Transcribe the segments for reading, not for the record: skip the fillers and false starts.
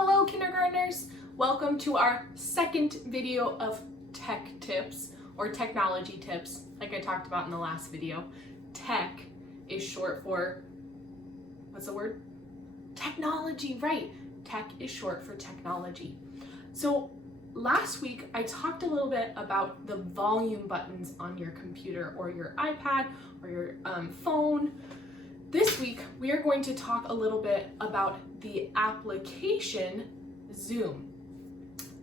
Hello kindergartners! Welcome to our second video of tech tips or technology tips, like I talked about in the last video. Tech is short for, what's the word? Technology, right. Tech is short for technology. So last week I talked a little bit about the volume buttons on your computer or your iPad or your phone. This week we are going to talk a little bit about the application Zoom.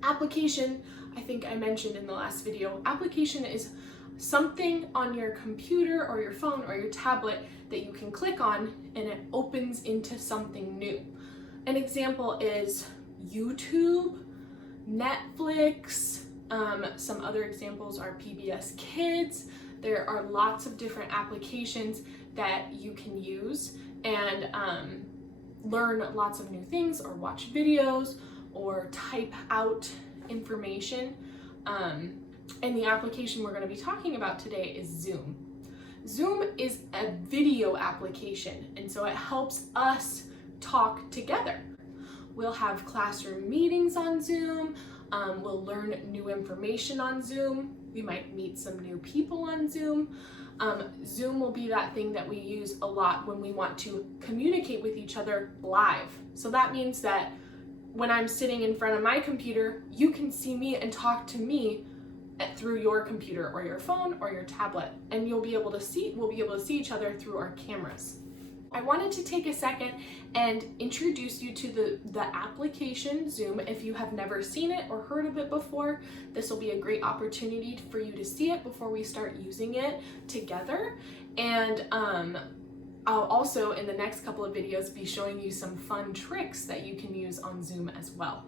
Application, I think I mentioned in the last video, application is something on your computer or your phone or your tablet that you can click on and it opens into something new. An example is YouTube, Netflix, some other examples are PBS Kids. There are lots of different applications that you can use and learn lots of new things or watch videos or type out information. And the application we're going to be talking about today is Zoom. Zoom is a video application, and so it helps us talk together. We'll have classroom meetings on Zoom. We'll learn new information on Zoom. We might meet some new people on Zoom. Zoom will be that thing that we use a lot when we want to communicate with each other live. So that means that when I'm sitting in front of my computer, you can see me and talk to me through your computer or your phone or your tablet, and we'll be able to see each other through our cameras. I wanted to take a second and introduce you to the application Zoom. If you have never seen it or heard of it before, this will be a great opportunity for you to see it before we start using it together. And I'll also, in the next couple of videos, be showing you some fun tricks that you can use on Zoom as well.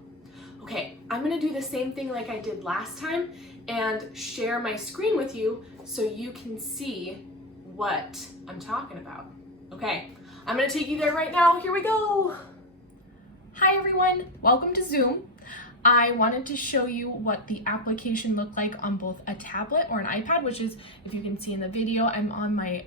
Okay, I'm gonna do the same thing like I did last time and share my screen with you so you can see what I'm talking about. Okay, I'm gonna take you there right now. Here we go. Hi everyone, welcome to Zoom. I wanted to show you what the application looked like on both a tablet or an iPad, which is, if you can see in the video, I'm on my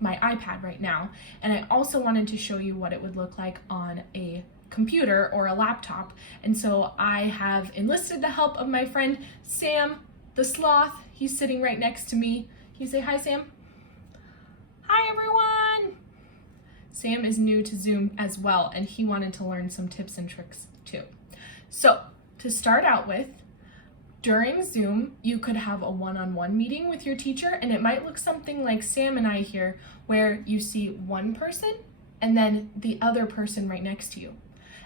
iPad right now. And I also wanted to show you what it would look like on a computer or a laptop. And so I have enlisted the help of my friend Sam the Sloth. He's sitting right next to me. Can you say hi, Sam? Hi everyone! Sam is new to Zoom as well, and he wanted to learn some tips and tricks too. So to start out with, during Zoom, you could have a one-on-one meeting with your teacher, and it might look something like Sam and I here, where you see one person and then the other person right next to you.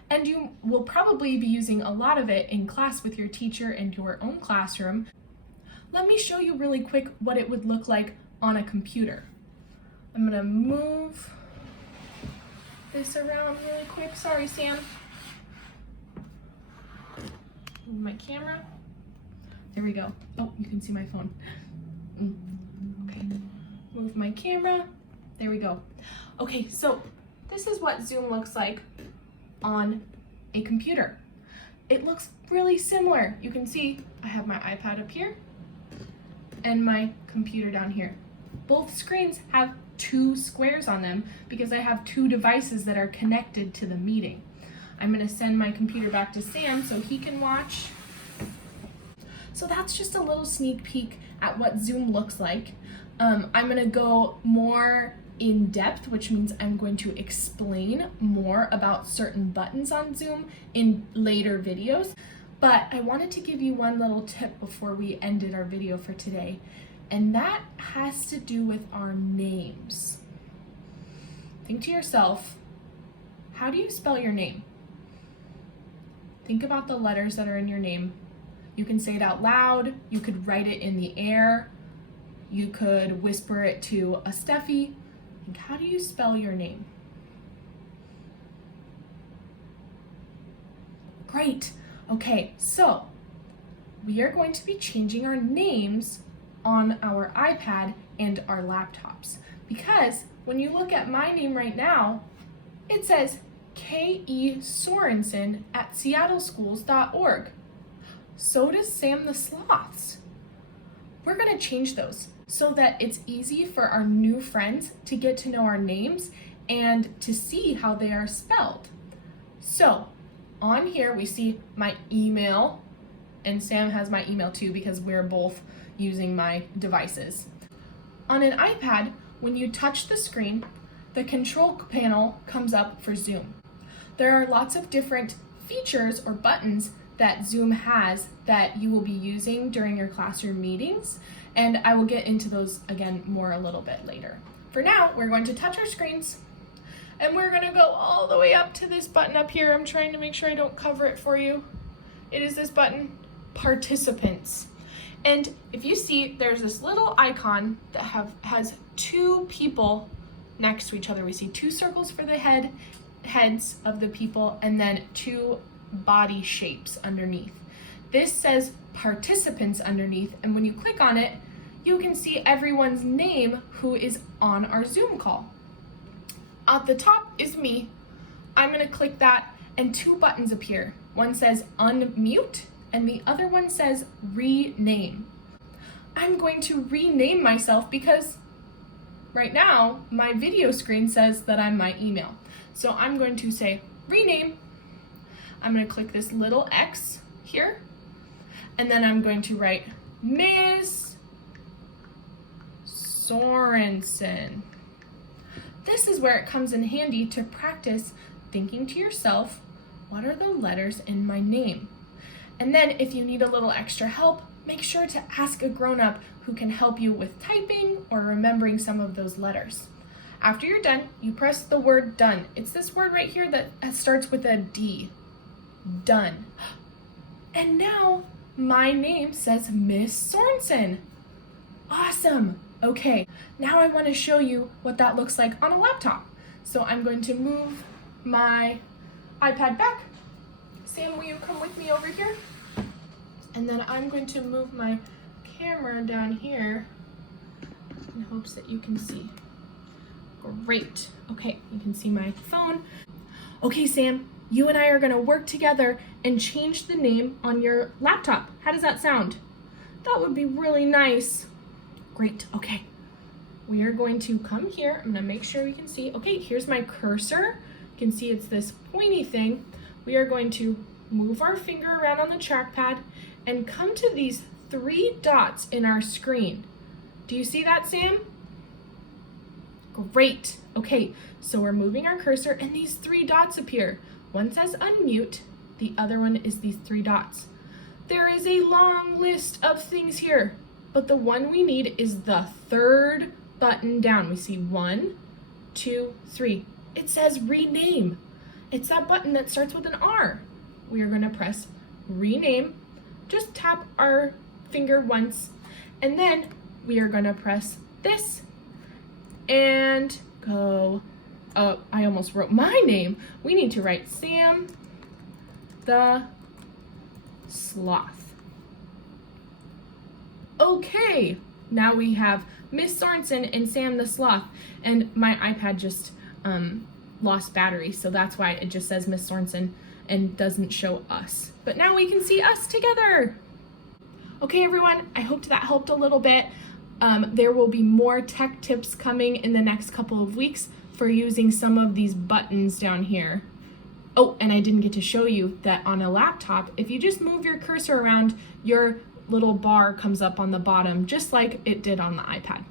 And you will probably be using a lot of it in class with your teacher in your own classroom. Let me show you really quick what it would look like on a computer. I'm gonna move this around really quick. Sorry, Sam. Move my camera. There we go. Oh, you can see my phone. Okay. Move my camera. There we go. Okay, so this is what Zoom looks like on a computer. It looks really similar. You can see I have my iPad up here and my computer down here. Both screens have two squares on them because I have two devices that are connected to the meeting. I'm gonna send my computer back to Sam so he can watch. So that's just a little sneak peek at what Zoom looks like. I'm gonna go more in depth, which means I'm going to explain more about certain buttons on Zoom in later videos. But I wanted to give you one little tip before we ended our video for today, and that has to do with our names. Think to yourself, how do you spell your name? Think about the letters that are in your name. You can say it out loud, you could write it in the air, you could whisper it to a Steffi. Think, how do you spell your name? Great. Okay, so we are going to be changing our names on our iPad and our laptops, because when you look at my name right now, it says K.E. Sorensen at seattleschools.org. So does Sam the Sloth's. We're going to change those so that it's easy for our new friends to get to know our names and to see how they are spelled. So on here we see my email, and Sam has my email too because we're both using my devices. On an iPad, when you touch the screen, the control panel comes up for Zoom. There are lots of different features or buttons that Zoom has that you will be using during your classroom meetings, and I will get into those again more a little bit later. For now, we're going to touch our screens, and we're gonna go all the way up to this button up here. I'm trying to make sure I don't cover it for you. It is this button, Participants. And if you see, there's this little icon that has two people next to each other. We see two circles for the heads of the people, and then two body shapes underneath. This says participants underneath, and when you click on it, you can see everyone's name who is on our Zoom call. At the top is me. I'm gonna click that, and two buttons appear. One says unmute, and the other one says rename. I'm going to rename myself because right now my video screen says that I'm my email. So I'm going to say rename. I'm going to click this little X here, and then I'm going to write Ms. Sorensen. This is where it comes in handy to practice thinking to yourself, what are the letters in my name? And then if you need a little extra help, make sure to ask a grown-up who can help you with typing or remembering some of those letters. After you're done, you press the word done. It's this word right here that starts with a D. Done. And now my name says Miss Sorensen. Awesome. Okay, now I want to show you what that looks like on a laptop. So I'm going to move my iPad back. Sam, will you come with me over here? And then I'm going to move my camera down here in hopes that you can see. Great. Okay, you can see my phone. Okay, Sam, you and I are going to work together and change the name on your laptop. How does that sound? That would be really nice. Great. Okay. We are going to come here. I'm going to make sure we can see. Okay, here's my cursor. You can see it's this pointy thing. We are going to move our finger around on the trackpad and come to these three dots in our screen. Do you see that, Sam? Great. Okay, so we're moving our cursor and these three dots appear. One says unmute, the other one is these three dots. There is a long list of things here, but the one we need is the third button down. We see 1, 2, 3. It says rename. It's that button that starts with an R. We are going to press rename. Just tap our finger once, and then we are going to press this and go. I almost wrote my name. We need to write Sam the Sloth. Okay, now we have Miss Sorensen and Sam the Sloth, and my iPad just lost battery, so that's why it just says Miss Sorensen and doesn't show us. But now we can see us together. Okay, everyone, I hope that helped a little bit. There will be more tech tips coming in the next couple of weeks for using some of these buttons down here. Oh, and I didn't get to show you that on a laptop, if you just move your cursor around, your little bar comes up on the bottom, just like it did on the iPad.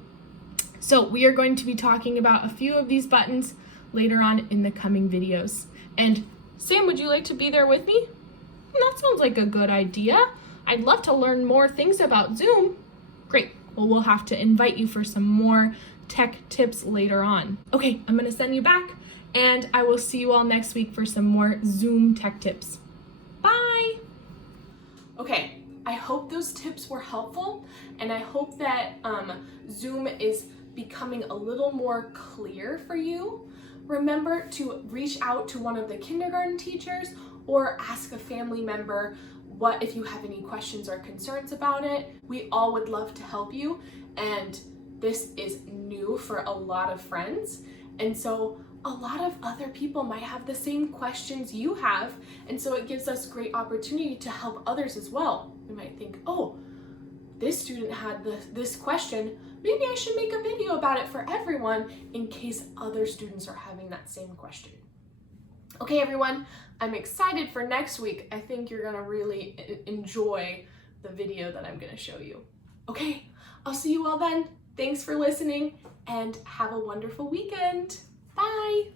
So we are going to be talking about a few of these buttons later on in the coming videos. And Sam, would you like to be there with me? That sounds like a good idea. I'd love to learn more things about Zoom. Great. Well, we'll have to invite you for some more tech tips later on. Okay, I'm gonna send you back, and I will see you all next week for some more Zoom tech tips. Bye! Okay, I hope those tips were helpful, and I hope that Zoom is becoming a little more clear for you. Remember to reach out to one of the kindergarten teachers or ask a family member if you have any questions or concerns about it. We all would love to help you, and this is new for a lot of friends, and so a lot of other people might have the same questions you have, and so it gives us great opportunity to help others as well. We might think, oh, this student had this question, maybe I should make a video about it for everyone in case other students are having that same question. Okay, everyone, I'm excited for next week. I think you're gonna really enjoy the video that I'm gonna show you. Okay, I'll see you all then. Thanks for listening and have a wonderful weekend. Bye.